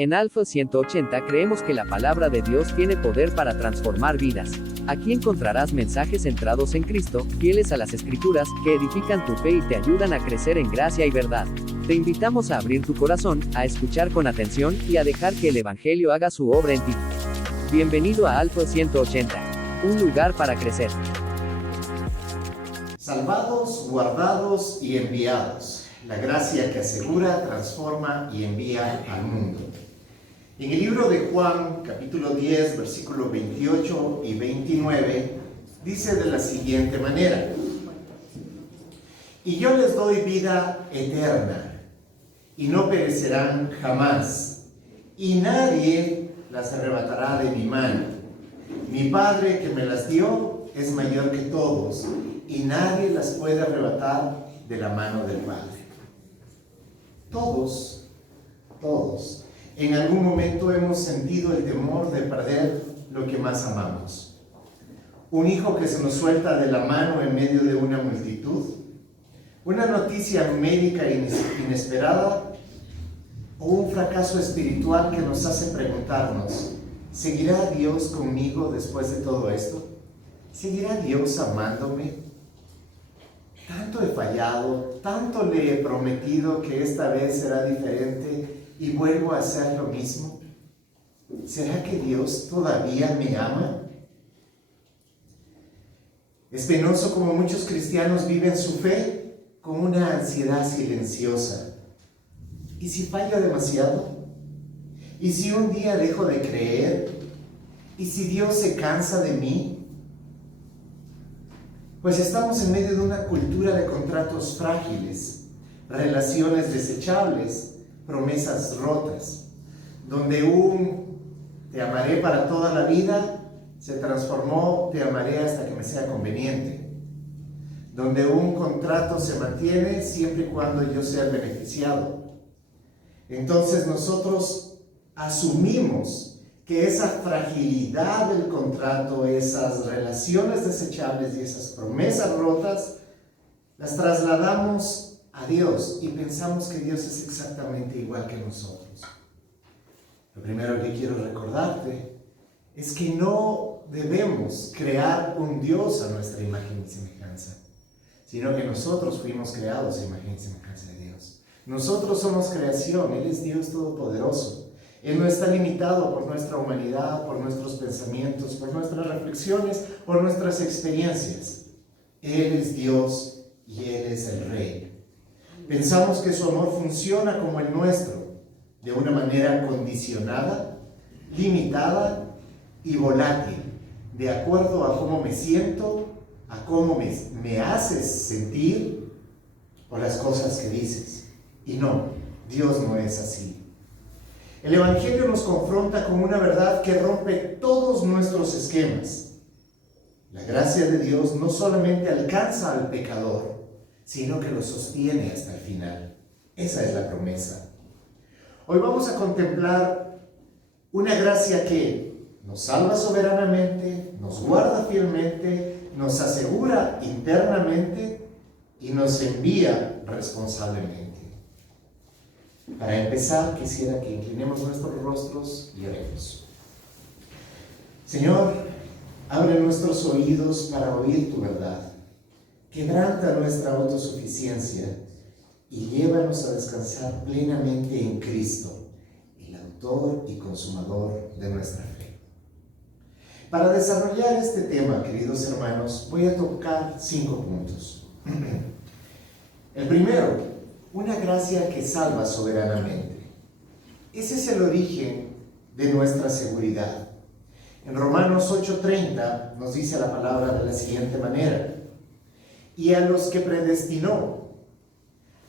En Alfa 180 creemos que la palabra de Dios tiene poder para transformar vidas. Aquí encontrarás mensajes centrados en Cristo, fieles a las Escrituras, que edifican tu fe y te ayudan a crecer en gracia y verdad. Te invitamos a abrir tu corazón, a escuchar con atención y a dejar que el Evangelio haga su obra en ti. Bienvenido a Alfa 180, un lugar para crecer. Salvados, guardados y enviados. La gracia que asegura, transforma y envía al mundo. En el libro de Juan, capítulo 10, versículos 28 y 29, dice de la siguiente manera: Y yo les doy vida eterna, y no perecerán jamás, y nadie las arrebatará de mi mano. Mi Padre que me las dio es mayor que todos, y nadie las puede arrebatar de la mano del Padre. Todos, en algún momento hemos sentido el temor de perder lo que más amamos. Un hijo que se nos suelta de la mano en medio de una multitud, una noticia médica inesperada o un fracaso espiritual que nos hace preguntarnos: ¿seguirá Dios conmigo después de todo esto? ¿Seguirá Dios amándome? Tanto he fallado, tanto le he prometido que esta vez será diferente y vuelvo a hacer lo mismo. ¿Será que Dios todavía me ama? Es penoso como muchos cristianos viven su fe con una ansiedad silenciosa. ¿Y si fallo demasiado? ¿Y si un día dejo de creer? ¿Y si Dios se cansa de mí? Pues estamos en medio de una cultura de contratos frágiles, relaciones desechables, promesas rotas, donde un te amaré para toda la vida se transformó te amaré hasta que me sea conveniente, donde un contrato se mantiene siempre y cuando yo sea el beneficiado. Entonces nosotros asumimos que esa fragilidad del contrato, esas relaciones desechables y esas promesas rotas, las trasladamos a Dios y pensamos que Dios es exactamente igual que nosotros. Lo primero que quiero recordarte es que no debemos crear un Dios a nuestra imagen y semejanza, sino que nosotros fuimos creados a imagen y semejanza de Dios. Nosotros somos creación, Él es Dios todopoderoso. Él no está limitado por nuestra humanidad, por nuestros pensamientos, por nuestras reflexiones, por nuestras experiencias. Él es Dios y Él es el Rey. Pensamos que su amor funciona como el nuestro, de una manera condicionada, limitada y volátil, de acuerdo a cómo me siento, a cómo me haces sentir o las cosas que dices. Y no, Dios no es así. El Evangelio nos confronta con una verdad que rompe todos nuestros esquemas. La gracia de Dios no solamente alcanza al pecador, sino que lo sostiene hasta el final. Esa es la promesa. Hoy vamos a contemplar una gracia que nos salva soberanamente, nos guarda fielmente, nos asegura internamente y nos envía responsablemente. Para empezar, quisiera que inclinemos nuestros rostros y oremos. Señor, abre nuestros oídos para oír tu verdad. Quebranta nuestra autosuficiencia y llévanos a descansar plenamente en Cristo, el autor y consumador de nuestra fe. Para desarrollar este tema, queridos hermanos, voy a tocar 5 puntos. El primero: una gracia que salva soberanamente. Ese es el origen de nuestra seguridad. En Romanos 8:30 nos dice la palabra de la siguiente manera: y a los que predestinó,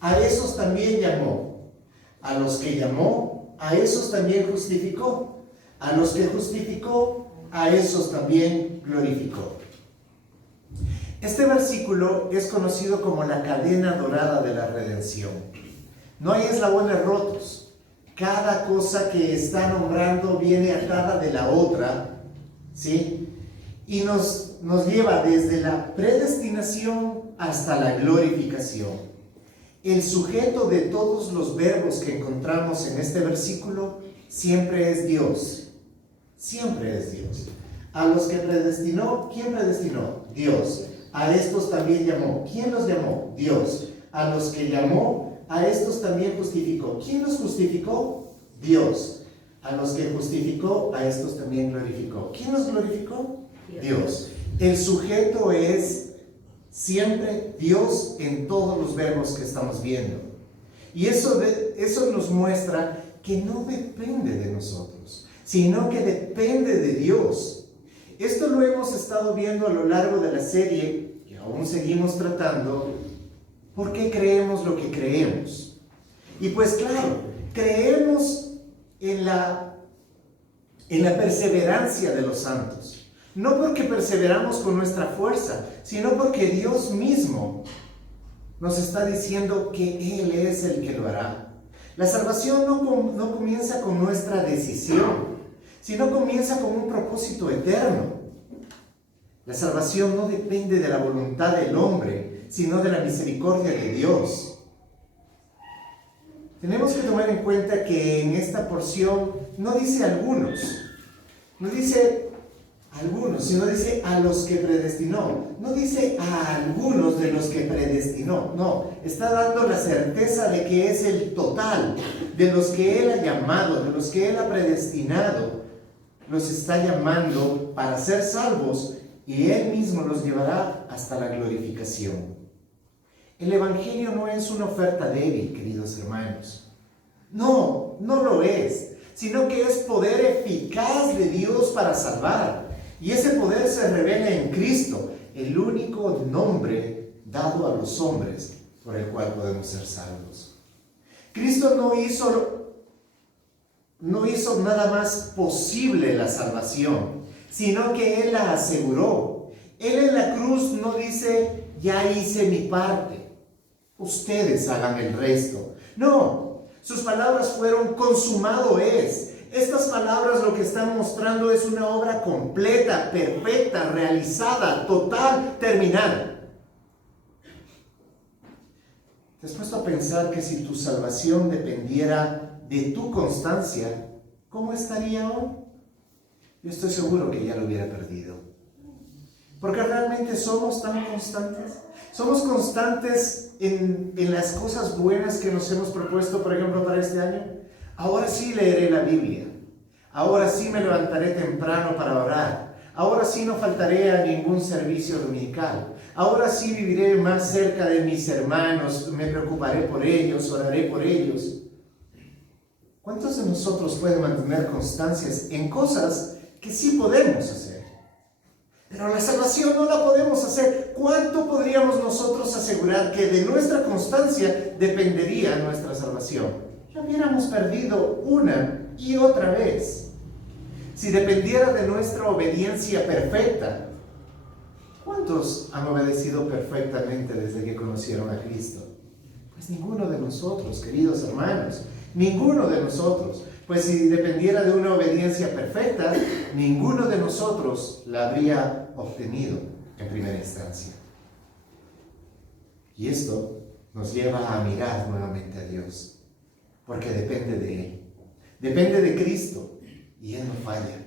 a esos también llamó. A los que llamó, a esos también justificó. A los que justificó, a esos también glorificó. Este versículo es conocido como la cadena dorada de la redención. No hay eslabones rotos. Cada cosa que está nombrando viene atada de la otra, ¿sí? Y nos lleva desde la predestinación hasta la glorificación. El sujeto de todos los verbos que encontramos en este versículo siempre es Dios. Siempre es Dios. A los que predestinó, ¿quién predestinó? Dios. A estos también llamó. ¿Quién los llamó? Dios. A los que llamó, a estos también justificó. ¿Quién los justificó? Dios. A los que justificó, a estos también glorificó. ¿Quién los glorificó? Dios. El sujeto es siempre Dios en todos los verbos que estamos viendo. Y eso nos muestra que no depende de nosotros, sino que depende de Dios. Esto lo hemos estado viendo a lo largo de la serie, y aún seguimos tratando, ¿por qué creemos lo que creemos? Y pues claro, creemos en la perseverancia de los santos. No porque perseveramos con nuestra fuerza, sino porque Dios mismo nos está diciendo que Él es el que lo hará. La salvación no comienza con nuestra decisión, sino comienza con un propósito eterno. La salvación no depende de la voluntad del hombre, sino de la misericordia de Dios. Tenemos que tomar en cuenta que en esta porción no dice algunos, no dice algunos, sino dice a los que predestinó. No dice a algunos de los que predestinó, no, está dando la certeza de que es el total de los que Él ha llamado, de los que Él ha predestinado. Los está llamando para ser salvos y Él mismo los llevará hasta la glorificación. El Evangelio no es una oferta débil, queridos hermanos. No lo es, sino que es poder eficaz de Dios para salvar. Y ese poder se revela en Cristo, el único nombre dado a los hombres por el cual podemos ser salvos. Cristo no hizo nada más posible la salvación, sino que Él la aseguró. Él en la cruz no dice, ya hice mi parte, ustedes hagan el resto. No, sus palabras fueron, consumado es. Estas palabras lo que están mostrando es una obra completa, perfecta, realizada, total, terminada. ¿Te has puesto a pensar que si tu salvación dependiera de tu constancia, cómo estaría hoy? Yo estoy seguro que ya lo hubiera perdido. Porque realmente somos tan constantes. Somos constantes en las cosas buenas que nos hemos propuesto, por ejemplo, para este año. Ahora sí leeré la Biblia. Ahora sí me levantaré temprano para orar. Ahora sí no faltaré a ningún servicio dominical. Ahora sí viviré más cerca de mis hermanos. Me preocuparé por ellos, oraré por ellos. ¿Cuántos de nosotros pueden mantener constancias en cosas que sí podemos hacer? Pero la salvación no la podemos hacer. ¿Cuánto podríamos nosotros asegurar que de nuestra constancia dependería nuestra salvación? Ya hubiéramos perdido una y otra vez. Si dependiera de nuestra obediencia perfecta, ¿cuántos han obedecido perfectamente desde que conocieron a Cristo? Pues ninguno de nosotros, queridos hermanos, ninguno de nosotros. Pues si dependiera de una obediencia perfecta, ninguno de nosotros la habría obtenido en primera instancia. Y esto nos lleva a mirar nuevamente a Dios. Porque depende de Él, depende de Cristo, y Él no falla.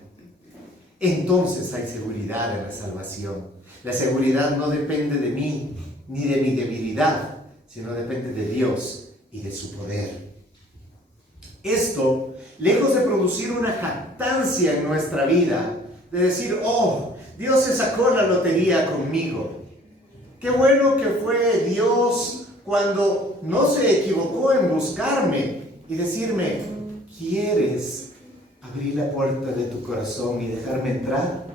Entonces hay seguridad en la salvación. La seguridad no depende de mí, ni de mi debilidad, sino depende de Dios y de su poder. Esto, lejos de producir una jactancia en nuestra vida, de decir, oh, Dios se sacó la lotería conmigo. Qué bueno que fue Dios cuando no se equivocó en buscarme y decirme, ¿quieres abrir la puerta de tu corazón y dejarme entrar?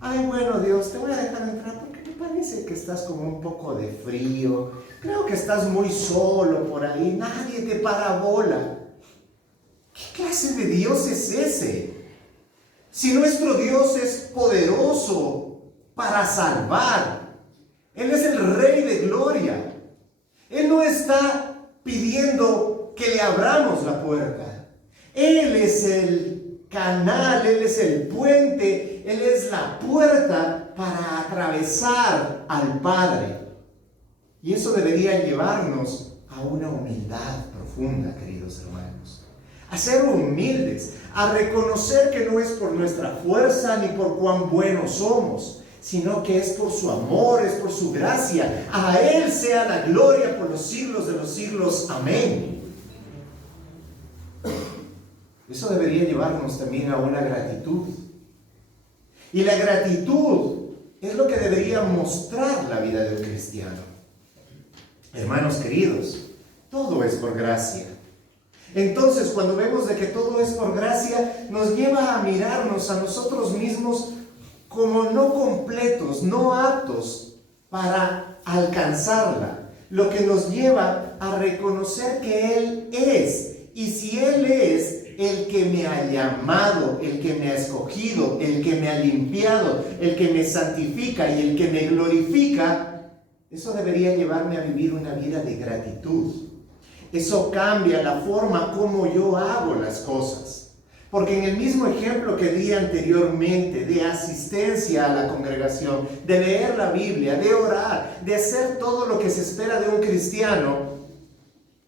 Ay, bueno, Dios, te voy a dejar entrar porque me parece que estás con un poco de frío. Creo que estás muy solo por ahí. Nadie te para bola. ¿Qué clase de Dios es ese? Si nuestro Dios es poderoso para salvar. Él es el Rey de Gloria. Él no está pidiendo que le abramos la puerta. Él es el canal, Él es el puente, Él es la puerta para atravesar al Padre. Y eso debería llevarnos a una humildad profunda, queridos hermanos. a ser humildes, a reconocer que no es por nuestra fuerza ni por cuán buenos somos, sino que es por su amor, es por su gracia. A Él sea la gloria por los siglos de los siglos. Amén. Eso debería llevarnos también a una gratitud. Y la gratitud es lo que debería mostrar la vida de un cristiano. Hermanos queridos, todo es por gracia. Entonces, cuando vemos de que todo es por gracia, nos lleva a mirarnos a nosotros mismos como no completos, no aptos para alcanzarla. Lo que nos lleva a reconocer que Él es. Y si Él es el que me ha llamado, el que me ha escogido, el que me ha limpiado, el que me santifica y el que me glorifica, eso debería llevarme a vivir una vida de gratitud. Eso cambia la forma como yo hago las cosas. Porque en el mismo ejemplo que di anteriormente, de asistencia a la congregación, de leer la Biblia, de orar, de hacer todo lo que se espera de un cristiano,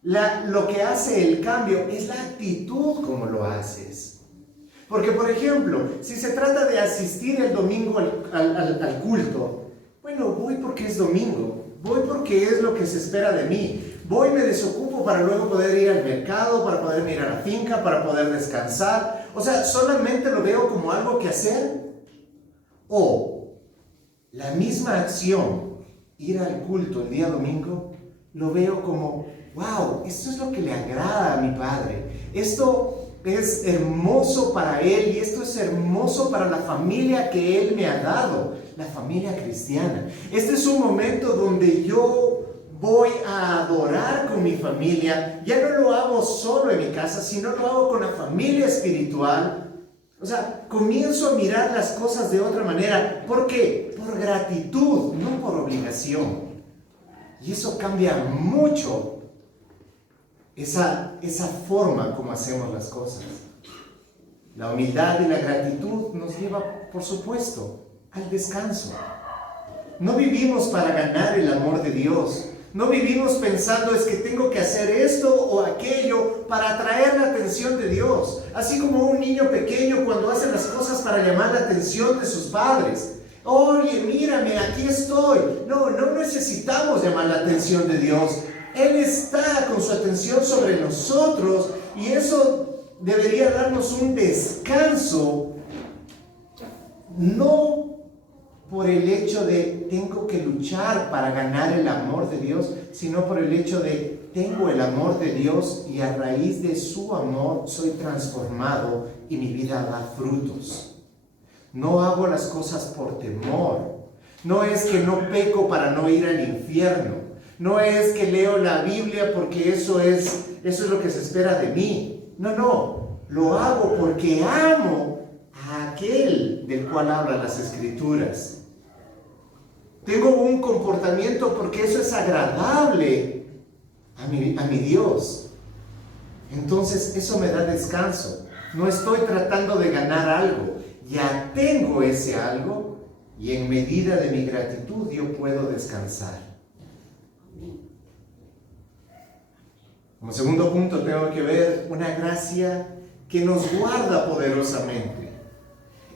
lo que hace el cambio es la actitud como lo haces. Porque, por ejemplo, si se trata de asistir el domingo al culto, bueno, voy porque es domingo, voy porque es lo que se espera de mí. Voy, me desocupo para luego poder ir al mercado, para poder ir a la finca, para poder descansar. O sea, solamente lo veo como algo que hacer. O la misma acción, ir al culto el día domingo, lo veo como, wow, esto es lo que le agrada a mi Padre. Esto es hermoso para Él y esto es hermoso para la familia que Él me ha dado, la familia cristiana. Este es un momento donde yo voy a adorar con mi familia. Ya no lo hago solo en mi casa, sino lo hago con la familia espiritual. O sea, comienzo a mirar las cosas de otra manera. ¿Por qué? Por gratitud, no por obligación. Y eso cambia mucho esa forma como hacemos las cosas. La humildad y la gratitud nos lleva, por supuesto, al descanso. No vivimos para ganar el amor de Dios. No vivimos pensando es que tengo que hacer esto o aquello para atraer la atención de Dios. Así como un niño pequeño cuando hace las cosas para llamar la atención de sus padres. Oye, mírame, aquí estoy. No necesitamos llamar la atención de Dios. Él está con su atención sobre nosotros y eso debería darnos un descanso. No por el hecho de tengo que luchar para ganar el amor de Dios, sino por el hecho de tengo el amor de Dios y a raíz de su amor soy transformado y mi vida da frutos. No hago las cosas por temor. No es que no peco para no ir al infierno. No es que leo la Biblia porque eso es lo que se espera de mí. No. Lo hago porque amo a aquel del cual hablan las Escrituras. Tengo un comportamiento porque eso es agradable a mi Dios. Entonces eso me da descanso. No estoy tratando de ganar algo. Ya tengo ese algo y en medida de mi gratitud yo puedo descansar. Como segundo punto tengo que ver una gracia que nos guarda poderosamente.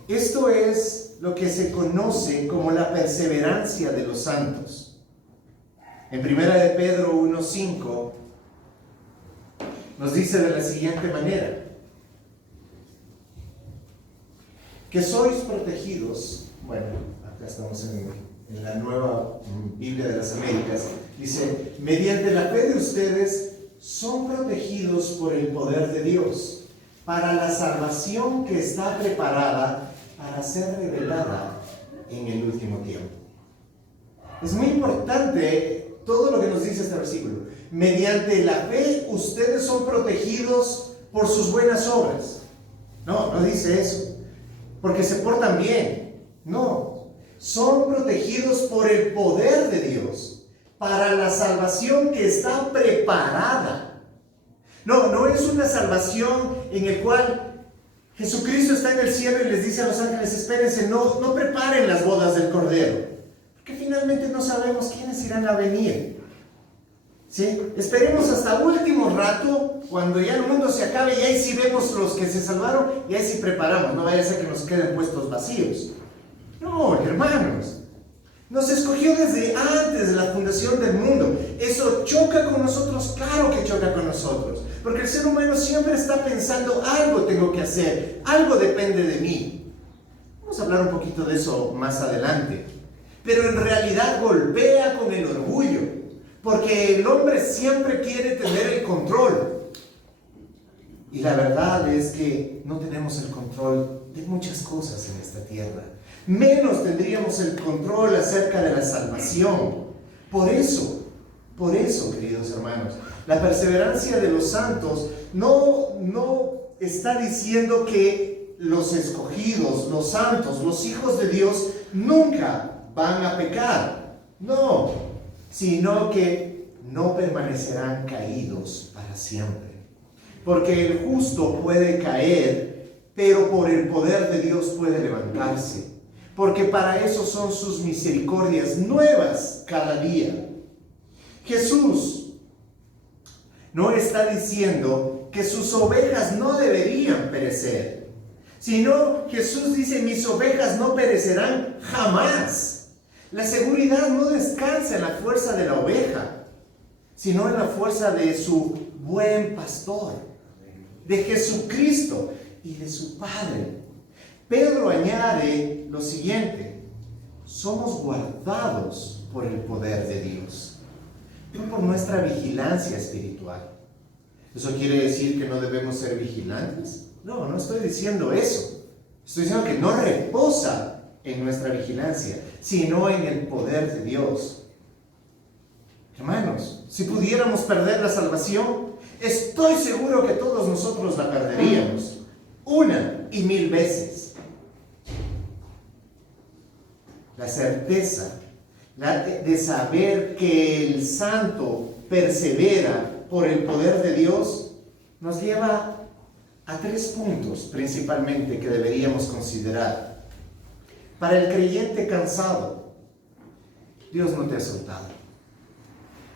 Esto es lo que se conoce como la perseverancia de los santos. En 1 de Pedro 1:5 nos dice de la siguiente manera: que sois protegidos. Bueno, acá estamos en la Nueva Biblia de las Américas. Dice, mediante la fe de ustedes son protegidos por el poder de Dios para la salvación que está preparada para ser revelada en el último tiempo. Es muy importante todo lo que nos dice este versículo. Mediante la fe ustedes son protegidos por sus buenas obras. No dice eso, porque se portan bien. No, son protegidos por el poder de Dios para la salvación que está preparada. No es una salvación en el cual Jesucristo está en el cielo y les dice a los ángeles, espérense, no preparen las bodas del Cordero, porque finalmente no sabemos quiénes irán a venir. ¿Sí? Esperemos hasta último rato, cuando ya el mundo se acabe, y ahí sí vemos los que se salvaron, y ahí sí preparamos, no vaya a ser que nos queden puestos vacíos. No, hermanos, nos escogió desde antes de la fundación del mundo. ¿Eso choca con nosotros? Claro que choca con nosotros, porque el ser humano siempre está pensando, algo tengo que hacer, algo depende de mí. Vamos a hablar un poquito de eso más adelante. Pero en realidad golpea con el orgullo, porque el hombre siempre quiere tener el control. Y la verdad es que no tenemos el control de muchas cosas en esta tierra. Menos tendríamos el control acerca de la salvación. Por eso, queridos hermanos, la perseverancia de los santos no está diciendo que los escogidos, los santos, los hijos de Dios nunca van a pecar. No, sino que no permanecerán caídos para siempre. Porque el justo puede caer, pero por el poder de Dios puede levantarse. Porque para eso son sus misericordias nuevas cada día. Jesús no está diciendo que sus ovejas no deberían perecer, sino Jesús dice, mis ovejas no perecerán jamás. La seguridad no descansa en la fuerza de la oveja, sino en la fuerza de su buen pastor, de Jesucristo y de su Padre. Pedro añade lo siguiente: somos guardados por el poder de Dios, no por nuestra vigilancia espiritual. ¿Eso quiere decir que no debemos ser vigilantes? No, no estoy diciendo eso. Estoy diciendo que no reposa en nuestra vigilancia, sino en el poder de Dios. Hermanos, si pudiéramos perder la salvación, estoy seguro que todos nosotros la perderíamos, 1,000 veces. La certeza de saber que el santo persevera por el poder de Dios nos lleva a 3 puntos principalmente que deberíamos considerar. Para el creyente cansado, Dios no te ha soltado.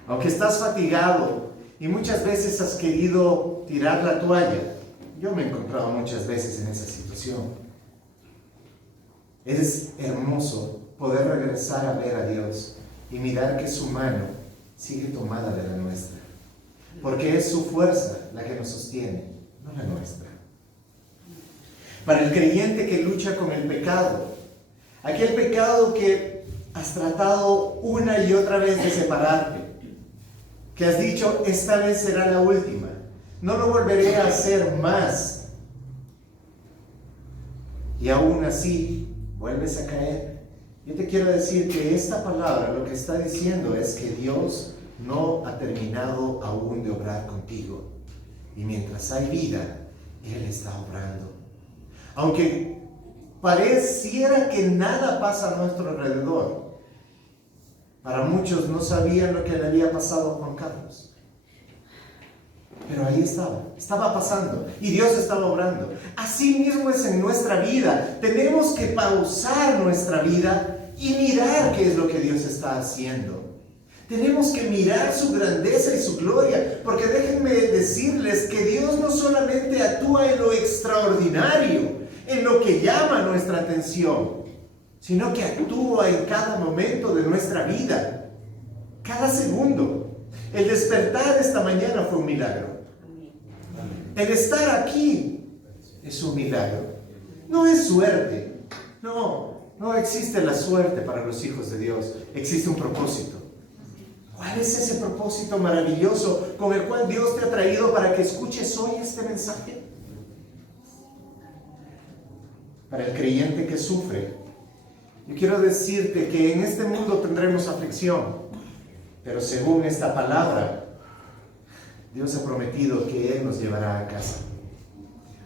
Aunque estás fatigado y muchas veces has querido tirar la toalla, yo me he encontrado muchas veces en esa situación. Es hermoso poder regresar a ver a Dios y mirar que su mano sigue tomada de la nuestra, porque es su fuerza la que nos sostiene, no la nuestra. Para el creyente que lucha con el pecado, aquel pecado que has tratado una y otra vez de separarte, que has dicho, esta vez será la última, no lo volveré a hacer más, y aún así vuelves a caer. Yo te quiero decir que esta palabra lo que está diciendo es que Dios no ha terminado aún de obrar contigo, y mientras hay vida, Él está obrando. Aunque pareciera que nada pasa a nuestro alrededor, para muchos no sabían lo que le había pasado a Juan Carlos, pero ahí estaba pasando, y Dios estaba obrando. Así mismo es en nuestra vida. Tenemos que pausar nuestra vida y mirar qué es lo que Dios está haciendo. Tenemos que mirar su grandeza y su gloria, porque déjenme decirles que Dios no solamente actúa en lo extraordinario, en lo que llama nuestra atención, sino que actúa en cada momento de nuestra vida, cada segundo. El despertar esta mañana fue un milagro. El estar aquí es un milagro. No es suerte. No existe la suerte para los hijos de Dios. Existe un propósito. ¿Cuál es ese propósito maravilloso con el cual Dios te ha traído para que escuches hoy este mensaje? Para el creyente que sufre, yo quiero decirte que en este mundo tendremos aflicción, pero según esta palabra, Dios ha prometido que Él nos llevará a casa.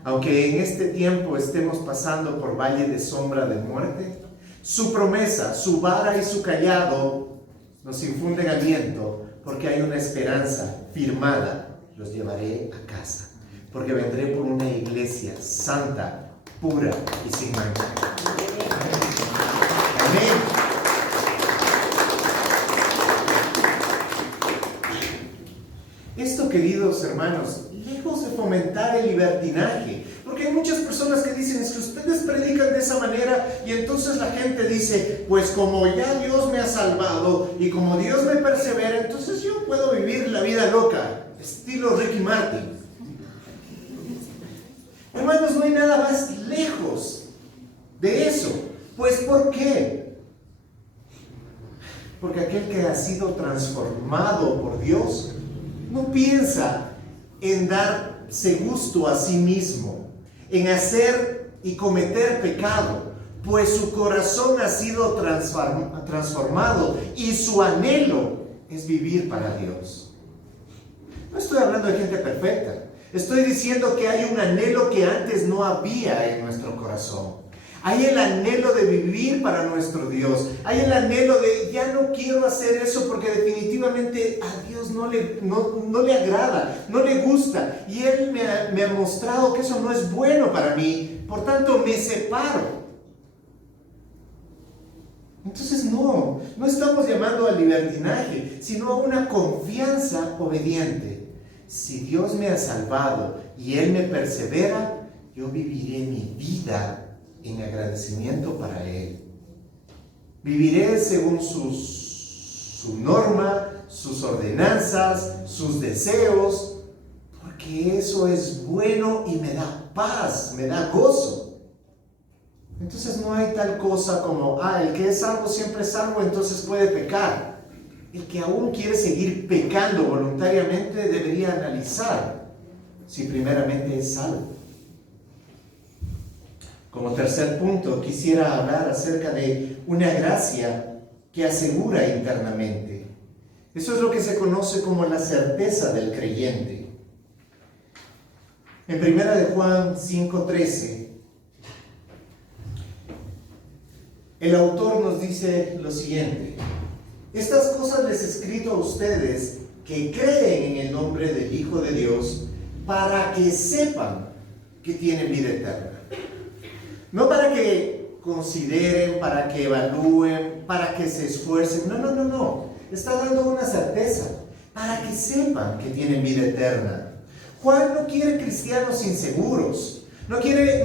Aunque en este tiempo estemos pasando por valle de sombra de muerte, su promesa, su vara y su cayado nos infunden aliento, porque hay una esperanza firmada: los llevaré a casa, porque vendré por una iglesia santa, pura y sin mancha. Amén. Esto, queridos hermanos, lejos de fomentar el libertinaje, porque hay muchas personas que dicen, es que ustedes predican de esa manera, y entonces la gente dice, pues como ya Dios me ha salvado, y como Dios me persevera, entonces yo puedo vivir la vida loca, estilo Ricky Martin. Hermanos, no hay nada más lejos de eso. Pues, ¿por qué? Porque aquel que ha sido transformado por Dios no piensa en darse gusto a sí mismo, en hacer y cometer pecado, pues su corazón ha sido transformado y su anhelo es vivir para Dios. No estoy hablando de gente perfecta. Estoy diciendo que hay un anhelo que antes no había en nuestro corazón. Hay el anhelo de vivir para nuestro Dios. Hay el anhelo de, ya no quiero hacer eso porque definitivamente a Dios no le agrada, no le gusta. Y Él me ha mostrado que eso no es bueno para mí. Por tanto, me separo. Entonces no estamos llamando al libertinaje, sino a una confianza obediente. Si Dios me ha salvado y Él me persevera, yo viviré mi vida en agradecimiento para Él. Viviré según su norma, sus ordenanzas, sus deseos, porque eso es bueno y me da paz, me da gozo. Entonces no hay tal cosa como, el que es salvo siempre es salvo, entonces puede pecar. El que aún quiere seguir pecando voluntariamente debería analizar si primeramente es salvo. Como tercer punto, quisiera hablar acerca de una gracia que asegura internamente. Eso es lo que se conoce como la certeza del creyente. En 1 de Juan 5:13, el autor nos dice lo siguiente: estas cosas les he escrito a ustedes que creen en el nombre del Hijo de Dios, para que sepan que tienen vida eterna. No para que consideren, para que evalúen, para que se esfuercen. No. Está dando una certeza, para que sepan que tienen vida eterna. Juan no quiere cristianos inseguros. No quiere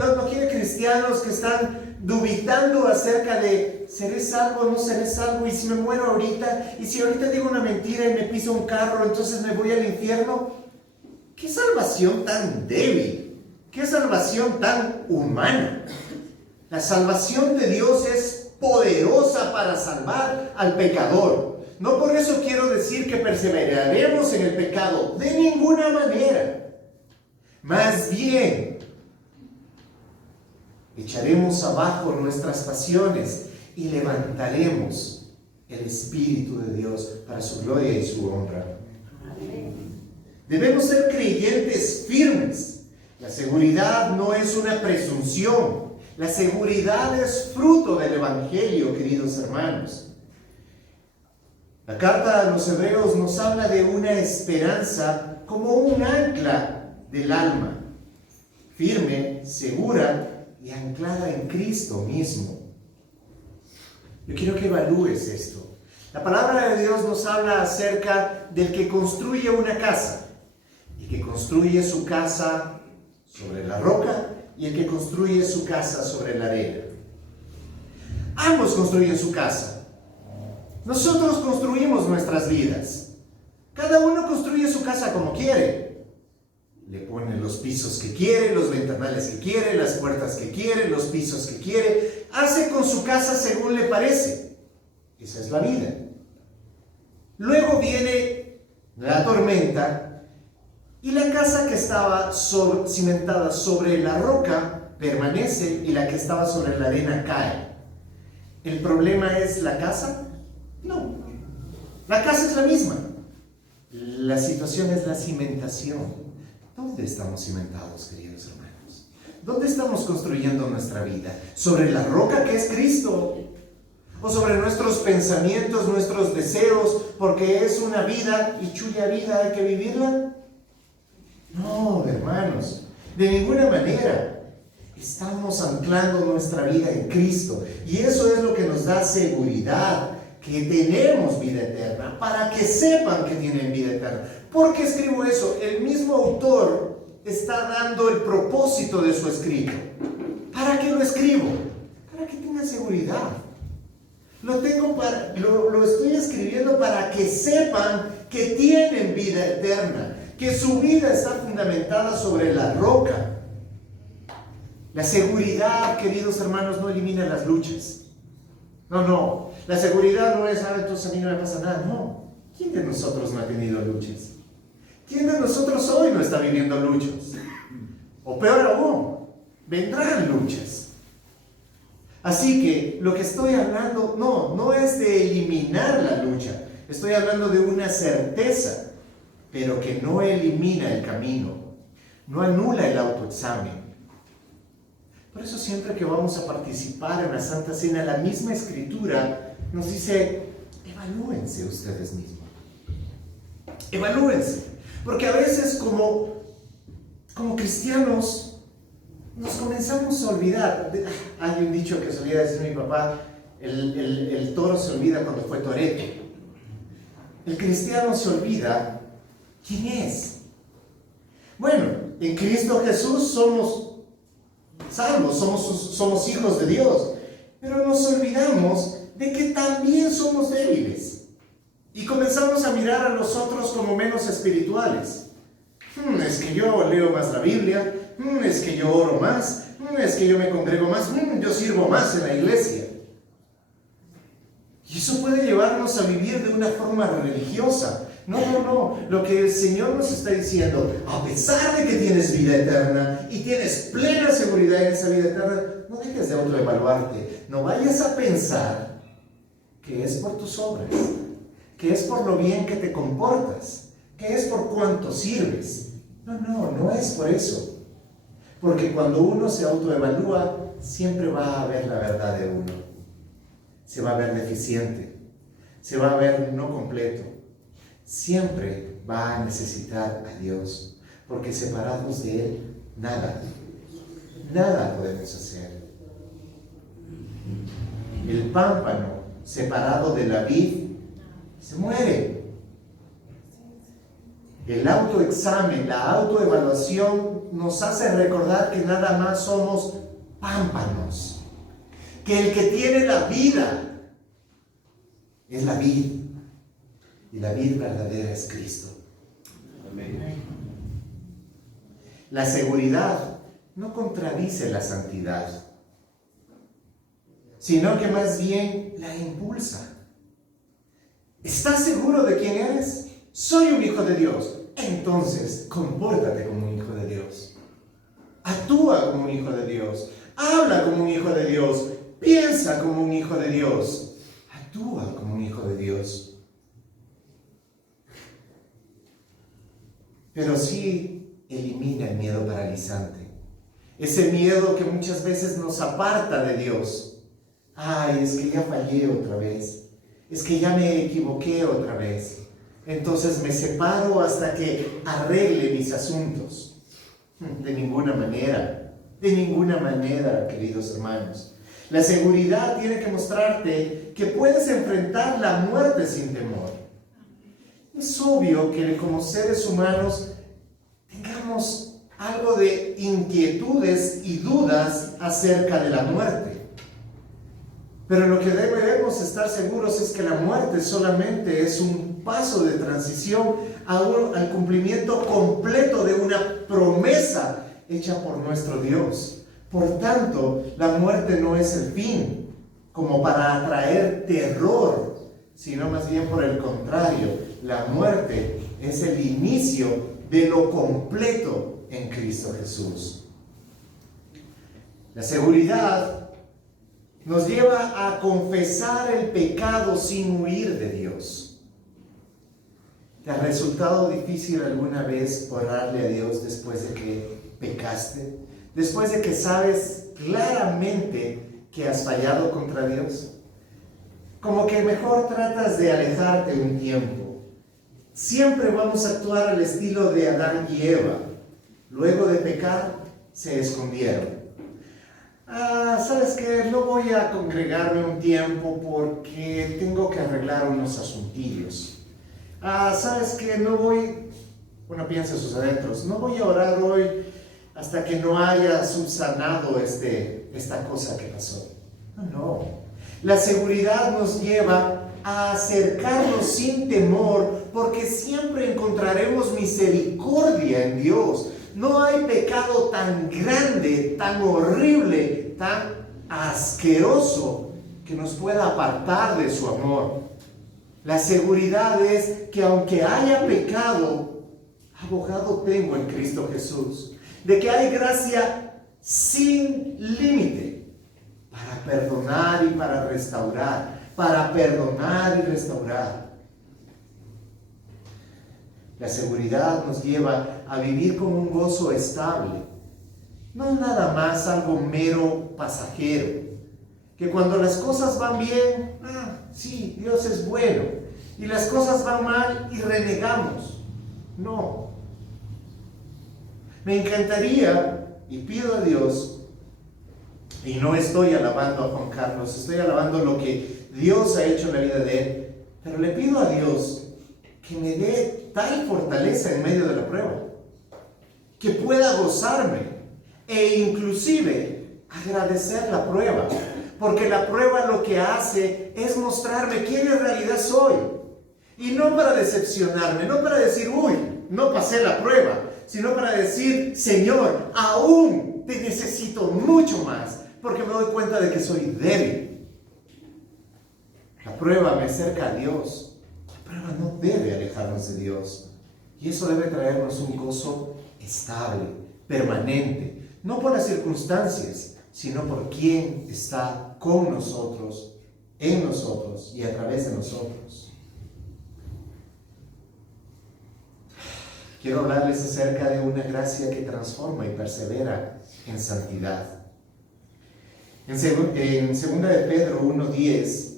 cristianos que están dubitando acerca de ¿seré salvo o no seré salvo? ¿Y si me muero ahorita? ¿Y si ahorita digo una mentira y me piso un carro, entonces me voy al infierno? ¿Qué salvación tan débil? ¿Qué salvación tan humana? La salvación de Dios es poderosa para salvar al pecador. No por eso quiero decir que perseveraremos en el pecado, de ninguna manera. Más bien, echaremos abajo nuestras pasiones y levantaremos el Espíritu de Dios para su gloria y su honra. Debemos ser creyentes firmes. La seguridad no es una presunción. La seguridad es fruto del Evangelio, queridos hermanos. La carta a los Hebreos nos habla de una esperanza como un ancla del alma, firme, segura y anclada en Cristo mismo. Yo quiero que evalúes esto. La palabra de Dios nos habla acerca del que construye una casa, y que construye su casa sobre la roca, y el que construye su casa sobre la arena. Ambos construyen su casa. Nosotros construimos nuestras vidas. Cada uno construye su casa como quiere. Le pone los pisos que quiere, los ventanales que quiere, las puertas que quiere, los pisos que quiere. Hace con su casa según le parece. Esa es la vida. Luego viene la tormenta, y la casa que estaba cimentada sobre la roca permanece, y la que estaba sobre la arena cae. ¿El problema es la casa? No. La casa es la misma. La situación es la cimentación. ¿Dónde estamos cimentados, queridos hermanos? ¿Dónde estamos construyendo nuestra vida? ¿Sobre la roca que es Cristo? ¿O sobre nuestros pensamientos, nuestros deseos, porque es una vida y chulla vida hay que vivirla? No, hermanos, de ninguna manera. Estamos anclando nuestra vida en Cristo, y eso es lo que nos da seguridad, que tenemos vida eterna, para que sepan que tienen vida eterna. ¿Por qué escribo eso? El mismo autor está dando el propósito de su escrito. ¿Para qué lo escribo? Para que tenga seguridad. Lo estoy escribiendo para que sepan que tienen vida eterna, que su vida está fundamentada sobre la roca. La seguridad, queridos hermanos, no elimina las luchas. No. La seguridad no es, entonces a mí no me pasa nada. No. ¿Quién de nosotros no ha tenido luchas? ¿Quién de nosotros hoy no está viviendo luchas? O peor aún, vendrán luchas. Así que lo que estoy hablando no es de eliminar la lucha. Estoy hablando de una certeza, pero que no elimina el camino, no anula el autoexamen. Por eso siempre que vamos a participar en la Santa Cena, la misma Escritura nos dice, evalúense ustedes mismos. Evalúense. Porque a veces como cristianos nos comenzamos a olvidar. Hay un dicho que solía decir mi papá, el toro se olvida cuando fue torero. El cristiano se olvida quién es. Bueno, en Cristo Jesús somos salvos, somos hijos de Dios, pero nos olvidamos de que también somos débiles y comenzamos a mirar a los otros como menos espirituales. Es que yo leo más la Biblia, es que yo oro más, es que yo me congrego más, yo sirvo más en la iglesia. Y eso puede llevarnos a vivir de una forma religiosa. No. Lo que el Señor nos está diciendo, a pesar de que tienes vida eterna y tienes plena seguridad en esa vida eterna, no dejes de autoevaluarte. No vayas a pensar que es por tus obras, que es por lo bien que te comportas, que es por cuánto sirves. No es por eso. Porque cuando uno se autoevalúa, siempre va a ver la verdad de uno. Se va a ver deficiente, se va a ver no completo. Siempre va a necesitar a Dios, porque separados de Él, nada podemos hacer. El pámpano separado de la vid se muere. El autoexamen, la autoevaluación nos hace recordar que nada más somos pámpanos, que el que tiene la vida es la vid. Y la vid verdadera es Cristo. Amén. La seguridad no contradice la santidad, sino que más bien la impulsa. ¿Estás seguro de quién eres? Soy un hijo de Dios. Entonces, compórtate como un hijo de Dios. Actúa como un hijo de Dios. Habla como un hijo de Dios. Piensa como un hijo de Dios. Actúa como un hijo de Dios. Pero sí elimina el miedo paralizante. Ese miedo que muchas veces nos aparta de Dios. Es que ya fallé otra vez. Es que ya me equivoqué otra vez. Entonces me separo hasta que arregle mis asuntos. De ninguna manera, queridos hermanos. La seguridad tiene que mostrarte que puedes enfrentar la muerte sin temor. Es obvio que como seres humanos tengamos algo de inquietudes y dudas acerca de la muerte. Pero lo que debemos estar seguros es que la muerte solamente es un paso de transición al cumplimiento completo de una promesa hecha por nuestro Dios. Por tanto, la muerte no es el fin, como para atraer terror, sino más bien por el contrario, la muerte es el inicio de lo completo en Cristo Jesús. La seguridad nos lleva a confesar el pecado sin huir de Dios. ¿Te ha resultado difícil alguna vez orarle a Dios después de que pecaste? Después de que sabes claramente que has fallado contra Dios. Como que mejor tratas de alejarte un tiempo. Siempre vamos a actuar al estilo de Adán y Eva. Luego de pecar, se escondieron. ¿Sabes qué? No voy a congregarme un tiempo porque tengo que arreglar unos asuntillos. ¿Sabes qué? No voy Uno piensa en sus adentros, no voy a orar hoy hasta que no haya subsanado esta cosa que pasó. No. La seguridad nos lleva a acercarnos sin temor, porque siempre encontraremos misericordia en Dios. No hay pecado tan grande, tan horrible, tan asqueroso que nos pueda apartar de su amor. La seguridad es que aunque haya pecado, abogado tengo en Cristo Jesús. De que hay gracia sin límite para perdonar y para restaurar. Para perdonar y restaurar. La seguridad nos lleva a vivir con un gozo estable. No nada más algo mero pasajero. Que cuando las cosas van bien, sí, Dios es bueno. Y las cosas van mal y renegamos. No. Me encantaría, y pido a Dios, y no estoy alabando a Juan Carlos, estoy alabando lo que Dios ha hecho en la vida de él, pero le pido a Dios que me dé tal fortaleza en medio de la prueba, que pueda gozarme e inclusive agradecer la prueba, porque la prueba lo que hace es mostrarme quién en realidad soy, y no para decepcionarme, no para decir, uy, no pasé la prueba, sino para decir, Señor, aún te necesito mucho más, porque me doy cuenta de que soy débil. La prueba me acerca a Dios. La prueba no debe alejarnos de Dios. Y eso debe traernos un gozo estable, permanente, no por las circunstancias, sino por quien está con nosotros, en nosotros y a través de nosotros. Quiero hablarles acerca de una gracia que transforma y persevera en santidad. En 2 de Pedro 1:10,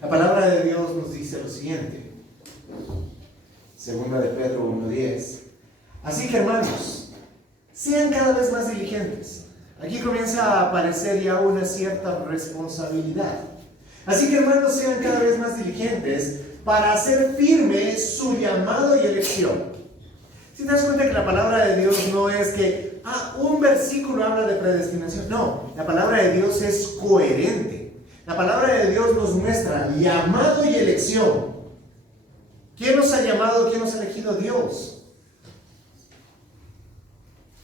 la palabra de Dios nos dice lo siguiente. 2 de Pedro 1:10. Así que, hermanos, sean cada vez más diligentes. Aquí comienza a aparecer ya una cierta responsabilidad. Así que, hermanos, sean cada vez más diligentes para hacer firme su llamado y elección. Si te das cuenta que la palabra de Dios no es que un versículo habla de predestinación. No, la palabra de Dios es coherente. La palabra de Dios nos muestra llamado y elección. ¿Quién nos ha llamado? ¿Quién nos ha elegido? Dios.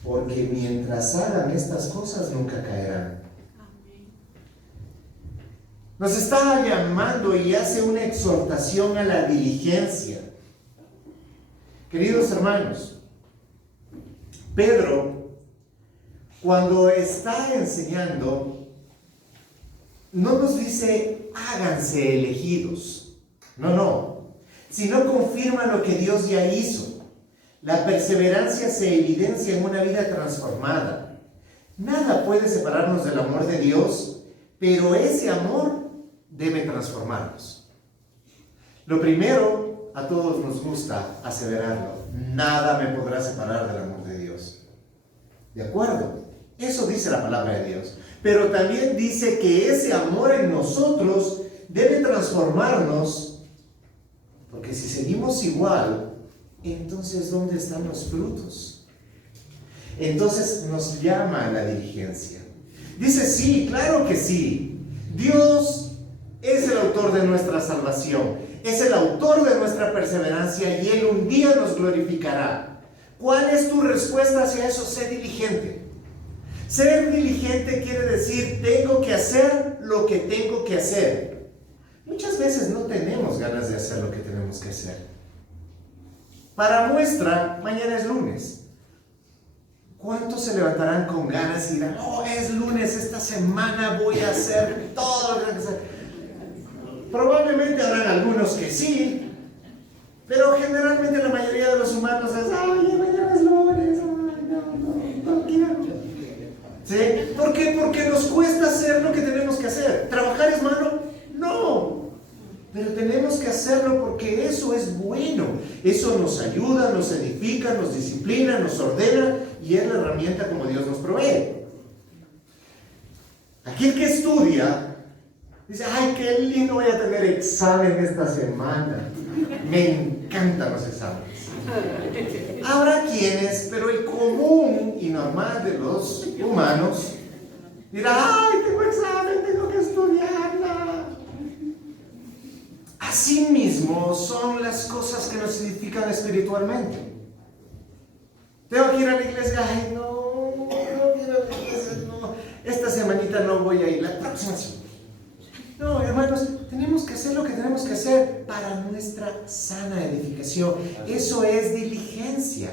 Porque mientras hagan estas cosas nunca caerán. Nos está llamando y hace una exhortación a la diligencia. Queridos hermanos, Pedro, cuando está enseñando, no nos dice háganse elegidos. No. Sino confirma lo que Dios ya hizo. La perseverancia se evidencia en una vida transformada. Nada puede separarnos del amor de Dios, pero ese amor debe transformarnos. Lo primero, a todos nos gusta aseverarlo. Nada me podrá separar del amor de Dios. ¿De acuerdo? Eso dice la palabra de Dios. Pero también dice que ese amor en nosotros debe transformarnos, porque si seguimos igual, entonces ¿dónde están los frutos? Entonces nos llama a la diligencia. Dice, sí, claro que sí. Dios es el autor de nuestra salvación, es el autor de nuestra perseverancia y Él un día nos glorificará. ¿Cuál es tu respuesta hacia eso? Sé diligente. Ser diligente quiere decir, tengo que hacer lo que tengo que hacer. Muchas veces no tenemos ganas de hacer lo que tenemos que hacer. Para muestra, mañana es lunes. ¿Cuántos se levantarán con ganas y dirán, es lunes, esta semana voy a hacer todo lo que tengo que hacer? Probablemente habrán algunos que sí, pero generalmente la mayoría de los humanos es, mañana es lunes, no quiero. ¿Sí? ¿Por qué? Porque nos cuesta hacer lo que tenemos que hacer. ¿Trabajar es malo? No. Pero tenemos que hacerlo porque eso es bueno. Eso nos ayuda, nos edifica, nos disciplina, nos ordena y es la herramienta como Dios nos provee. Aquel que estudia dice, qué lindo voy a tener examen esta semana. Me encantan los exámenes. Habrá quienes, pero el común y normal de los humanos, dirá, ay, tengo examen, tengo que estudiarla. Asimismo son las cosas que nos edifican espiritualmente. Tengo que ir a la iglesia, ay, no quiero ir a la iglesia, no. Esta semanita no voy a ir, la próxima semana. No, hermanos, tenemos que hacer lo que tenemos que hacer para nuestra sana edificación. Eso es diligencia.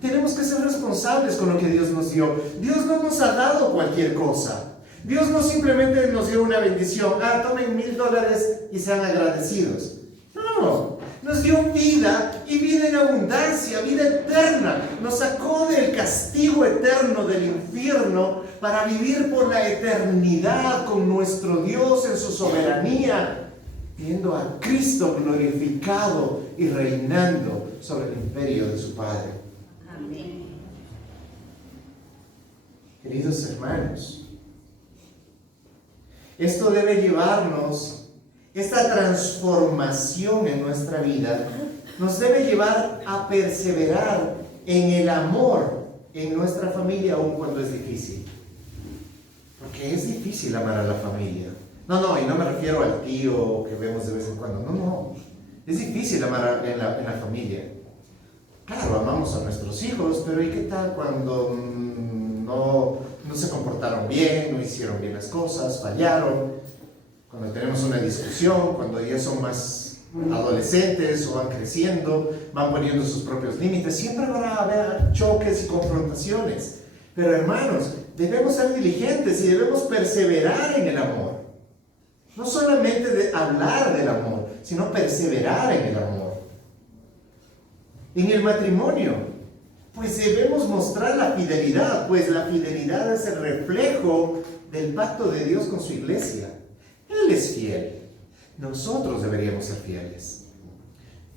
Tenemos que ser responsables con lo que Dios nos dio. Dios no nos ha dado cualquier cosa. Dios no simplemente nos dio una bendición. Tomen $1,000 y sean agradecidos. No, nos dio vida y vida en abundancia, vida eterna. Nos sacó del castigo eterno del infierno para vivir por la eternidad con nuestro Dios en su soberanía, viendo a Cristo glorificado y reinando sobre el imperio de su Padre. Amén. Queridos hermanos, esto debe llevarnos, esta transformación en nuestra vida, nos debe llevar a perseverar en el amor en nuestra familia, aun cuando es difícil. Porque es difícil amar a la familia. No, y no me refiero al tío que vemos de vez en cuando. No. Es difícil amar en la familia. Claro, amamos a nuestros hijos, pero ¿y qué tal cuando no se comportaron bien, no hicieron bien las cosas, fallaron? Cuando tenemos una discusión, cuando ya son más adolescentes o van creciendo, van poniendo sus propios límites, siempre van a haber choques y confrontaciones. Pero hermanos, debemos ser diligentes y debemos perseverar en el amor. No solamente de hablar del amor, sino perseverar en el amor. En el matrimonio, pues debemos mostrar la fidelidad, pues la fidelidad es el reflejo del pacto de Dios con su iglesia. Él es fiel. Nosotros deberíamos ser fieles.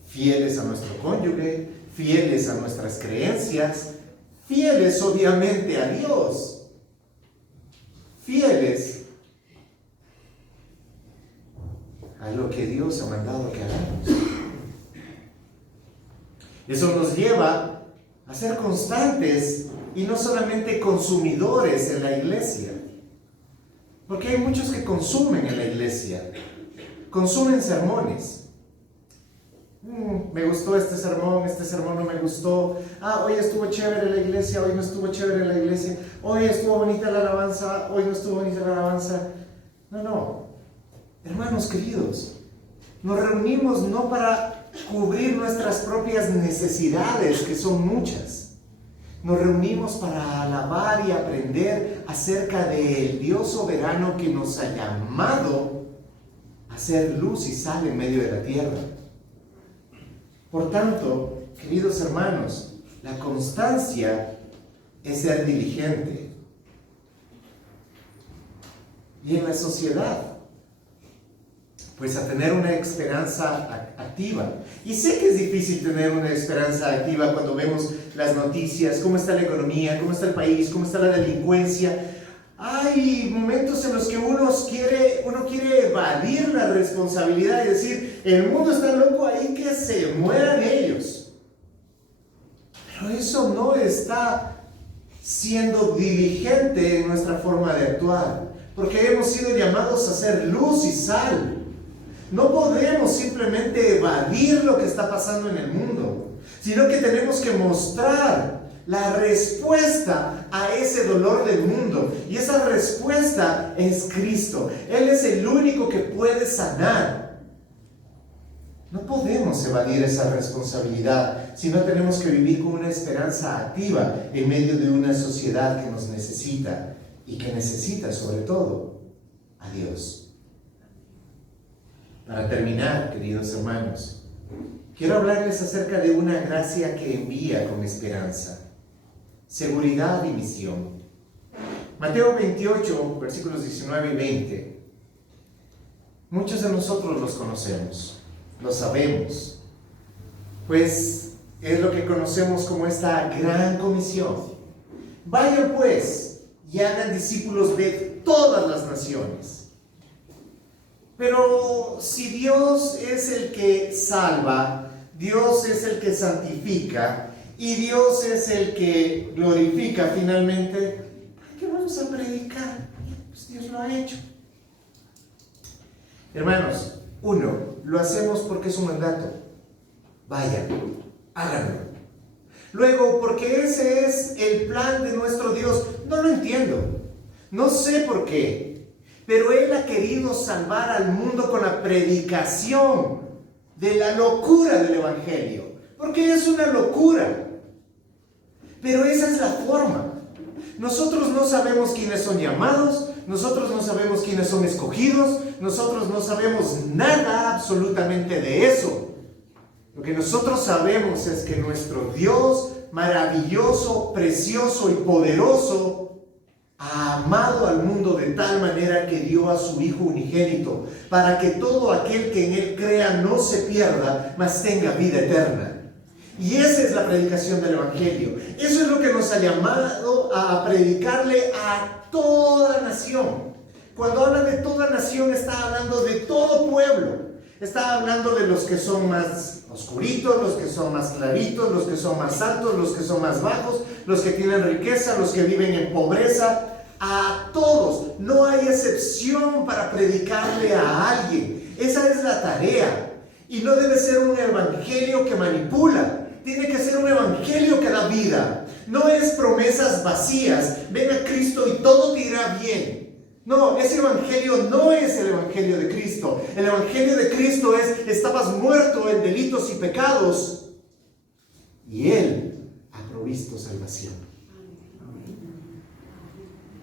Fieles a nuestro cónyuge, fieles a nuestras creencias, fieles obviamente a Dios, fieles a lo que Dios ha mandado que hagamos. Eso nos lleva a ser constantes y no solamente consumidores en la iglesia, porque hay muchos que consumen en la iglesia, consumen sermones. Me gustó este sermón no me gustó. Hoy estuvo chévere la iglesia, hoy no estuvo chévere la iglesia. Hoy estuvo bonita la alabanza, hoy no estuvo bonita la alabanza. No. Hermanos queridos, nos reunimos no para cubrir nuestras propias necesidades, que son muchas. Nos reunimos para alabar y aprender acerca del Dios soberano que nos ha llamado a ser luz y sal en medio de la tierra. Por tanto, queridos hermanos, la constancia es ser diligente. Y en la sociedad, pues a tener una esperanza activa. Y sé que es difícil tener una esperanza activa cuando vemos las noticias, cómo está la economía, cómo está el país, cómo está la delincuencia. Hay momentos en los que uno quiere evadir la responsabilidad y decir, el mundo está loco, ahí que se mueran ellos. Pero eso no está siendo diligente en nuestra forma de actuar, porque hemos sido llamados a ser luz y sal. No podemos simplemente evadir lo que está pasando en el mundo, sino que tenemos que mostrar la respuesta a ese dolor del mundo. Y esa respuesta es Cristo. Él es el único que puede sanar. No podemos evadir esa responsabilidad, sino tenemos que vivir con una esperanza activa en medio de una sociedad que nos necesita y que necesita sobre todo a Dios. Para terminar, queridos hermanos, quiero hablarles acerca de una gracia que envía con esperanza, seguridad y misión. Mateo 28, versículos 19 y 20. Muchos de nosotros los conocemos, lo sabemos, pues es lo que conocemos como esta gran comisión. Vayan pues y hagan discípulos de todas las naciones. Pero si Dios es el que salva, Dios es el que santifica y Dios es el que glorifica finalmente. ¿Para qué vamos a predicar? Pues Dios lo ha hecho. Hermanos, uno, lo hacemos porque es un mandato. Vayan, háganlo. Luego, porque ese es el plan de nuestro Dios. No lo entiendo. No sé por qué. Pero Él ha querido salvar al mundo con la predicación de la locura del Evangelio. Porque es una locura. Pero esa es la forma. Nosotros no sabemos quiénes son llamados. Nosotros no sabemos quiénes son escogidos. Nosotros no sabemos nada absolutamente de eso. Lo que nosotros sabemos es que nuestro Dios maravilloso, precioso y poderoso ha amado al mundo de tal manera que dio a su Hijo unigénito, para que todo aquel que en Él crea no se pierda, mas tenga vida eterna. Y esa es la predicación del Evangelio. Eso es lo que nos ha llamado a predicarle a toda nación. Cuando habla de toda nación, está hablando de todo pueblo. Está hablando de los que son más oscuritos, los que son más claritos, los que son más altos, los que son más bajos, los que tienen riqueza, los que viven en pobreza. A todos, no hay excepción para predicarle a alguien. Esa es la tarea. Y no debe ser un evangelio que manipula. Tiene que ser un evangelio que da vida. No es promesas vacías. Ven a Cristo y todo te irá bien. No, ese evangelio no es el evangelio de Cristo. El evangelio de Cristo es: estabas muerto en delitos y pecados y Él ha provisto salvación.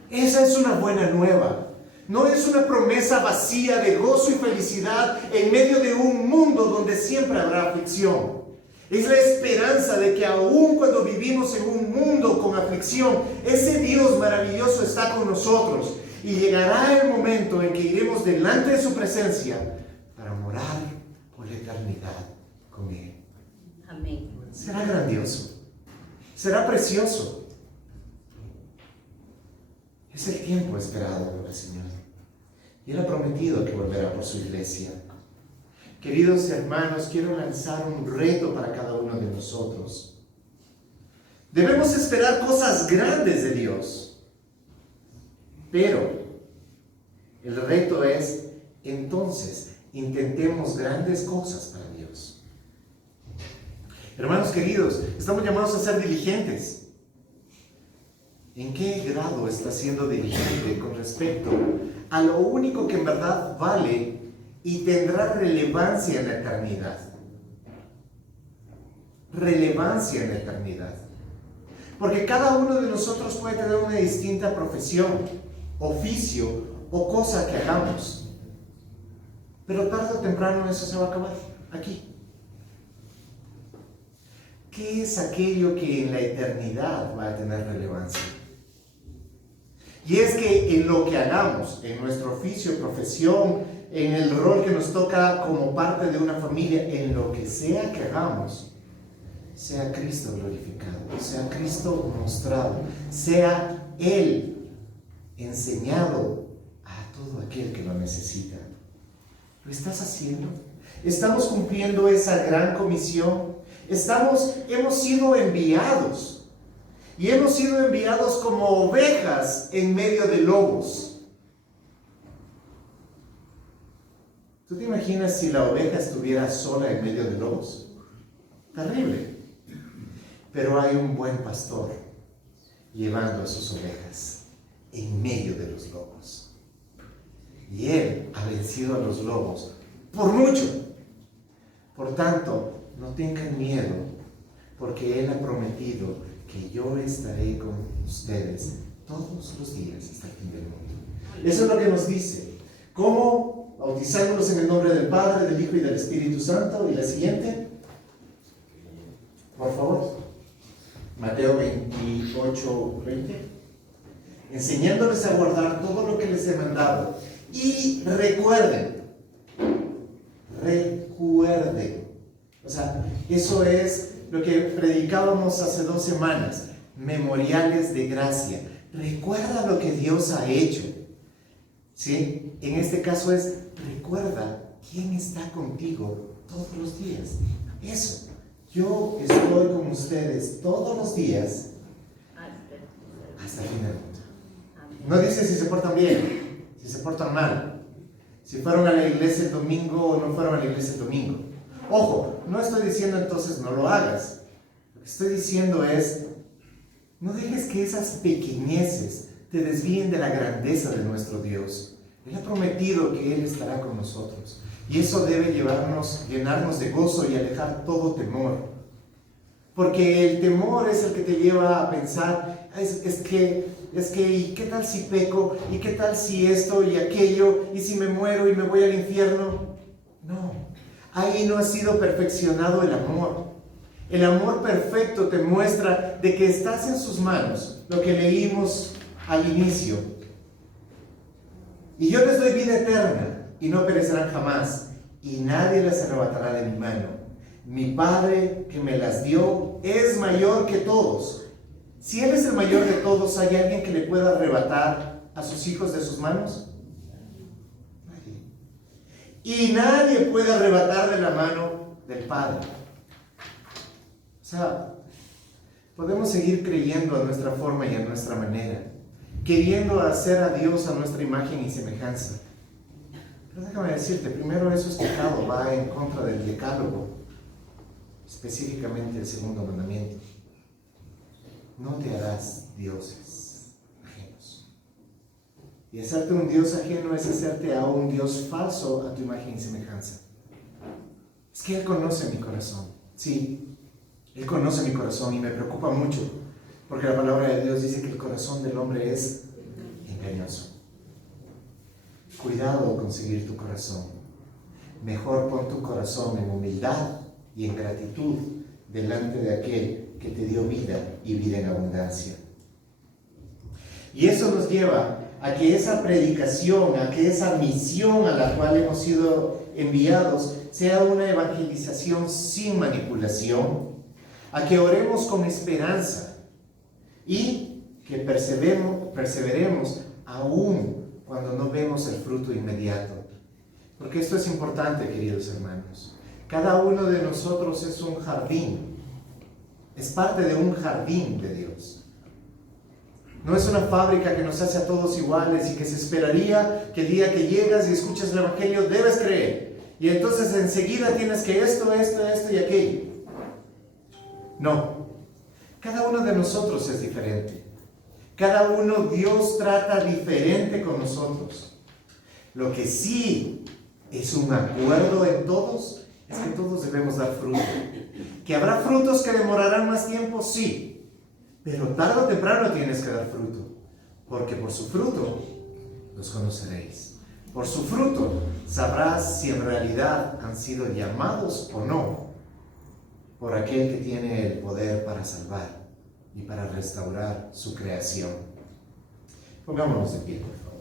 Esa es una buena nueva. No es una promesa vacía de gozo y felicidad en medio de un mundo donde siempre habrá aflicción. Es la esperanza de que aun cuando vivimos en un mundo con aflicción, ese Dios maravilloso está con nosotros. Y llegará el momento en que iremos delante de su presencia para morar por la eternidad con Él. Amén. Será grandioso. Será precioso. Es el tiempo esperado por el Señor. Y Él ha prometido que volverá por su iglesia. Queridos hermanos, quiero lanzar un reto para cada uno de nosotros. Debemos esperar cosas grandes de Dios. Pero el reto es, entonces, intentemos grandes cosas para Dios. Hermanos queridos, estamos llamados a ser diligentes. ¿En qué grado estás siendo diligente con respecto a lo único que en verdad vale y tendrá relevancia en la eternidad? Relevancia en la eternidad. Porque cada uno de nosotros puede tener una distinta profesión, oficio o cosa que hagamos, pero tarde o temprano eso se va a acabar aquí. ¿Qué es aquello que en la eternidad va a tener relevancia? Y es que en lo que hagamos, en nuestro oficio, profesión, en el rol que nos toca como parte de una familia, en lo que sea que hagamos, sea Cristo glorificado, sea Cristo mostrado, sea Él enseñado a todo aquel que lo necesita. ¿Lo estás haciendo? ¿Estamos cumpliendo esa gran comisión? Hemos sido enviados, y hemos sido enviados como ovejas en medio de lobos. ¿Tú te imaginas si la oveja estuviera sola en medio de lobos? Terrible. Pero hay un buen pastor llevando a sus ovejas en medio de los lobos. Y Él ha vencido a los lobos por mucho. Por tanto, no tengan miedo, porque Él ha prometido que yo estaré con ustedes todos los días hasta el fin del mundo. Eso es lo que nos dice. ¿Cómo? Bautizándonos en el nombre del Padre, del Hijo y del Espíritu Santo. Y la siguiente, por favor. Mateo 28, 20. Enseñándoles a guardar todo lo que les he mandado. Y recuerden. O sea, eso es lo que predicábamos hace 2 semanas. Memoriales de gracia. Recuerda lo que Dios ha hecho. ¿Sí? En este caso es, recuerda quién está contigo todos los días Eso. Yo estoy con ustedes todos los días hasta el fin del mundo. No dice si se portan bien, si se portan mal, si fueron a la iglesia el domingo o no fueron a la iglesia el domingo. Ojo, no estoy diciendo entonces no lo hagas. Lo que estoy diciendo es, no dejes que esas pequeñeces te desvíen de la grandeza de nuestro Dios. Él ha prometido que Él estará con nosotros. Y eso debe llenarnos de gozo y alejar todo temor. Porque el temor es el que te lleva a pensar, es que, ¿y qué tal si peco? ¿Y qué tal si esto y aquello? ¿Y si me muero y me voy al infierno? No, ahí no ha sido perfeccionado el amor. El amor perfecto te muestra de que estás en sus manos, lo que leímos al inicio. Y yo les doy vida eterna y no perecerán jamás, y nadie las arrebatará de mi mano. Mi Padre que me las dio es mayor que todos. Si Él es el mayor de todos, ¿hay alguien que le pueda arrebatar a sus hijos de sus manos? Nadie. Y nadie puede arrebatar de la mano del Padre. O sea, podemos seguir creyendo a nuestra forma y a nuestra manera, queriendo hacer a Dios a nuestra imagen y semejanza. Pero déjame decirte, primero eso es pecado, va en contra del decálogo, específicamente el segundo mandamiento. No te harás dioses ajenos. Y hacerte un Dios ajeno es hacerte a un Dios falso a tu imagen y semejanza. Es que Él conoce mi corazón, sí. Él conoce mi corazón y me preocupa mucho, porque la palabra de Dios dice que el corazón del hombre es engañoso. Cuidado con seguir tu corazón. Mejor pon tu corazón en humildad y en gratitud delante de aquel que te dio vida y vida en abundancia. Y eso nos lleva a que esa predicación, a que esa misión a la cual hemos sido enviados sea una evangelización sin manipulación, a que oremos con esperanza y que perseveremos aún cuando no vemos el fruto inmediato. Porque esto es importante, queridos hermanos. Cada uno de nosotros es un jardín, es parte de un jardín de Dios. No es una fábrica que nos hace a todos iguales y que se esperaría que el día que llegas y escuchas el Evangelio debes creer. Y entonces enseguida tienes que esto y aquello. No, cada uno de nosotros es diferente. Cada uno Dios trata diferente con nosotros. Lo que sí es un acuerdo en todos es que todos debemos dar fruto. ¿Que habrá frutos que demorarán más tiempo? Sí. Pero tarde o temprano tienes que dar fruto. Porque por su fruto los conoceréis. Por su fruto sabrás si en realidad han sido llamados o no por aquel que tiene el poder para salvar y para restaurar su creación. Pongámonos de pie, por favor.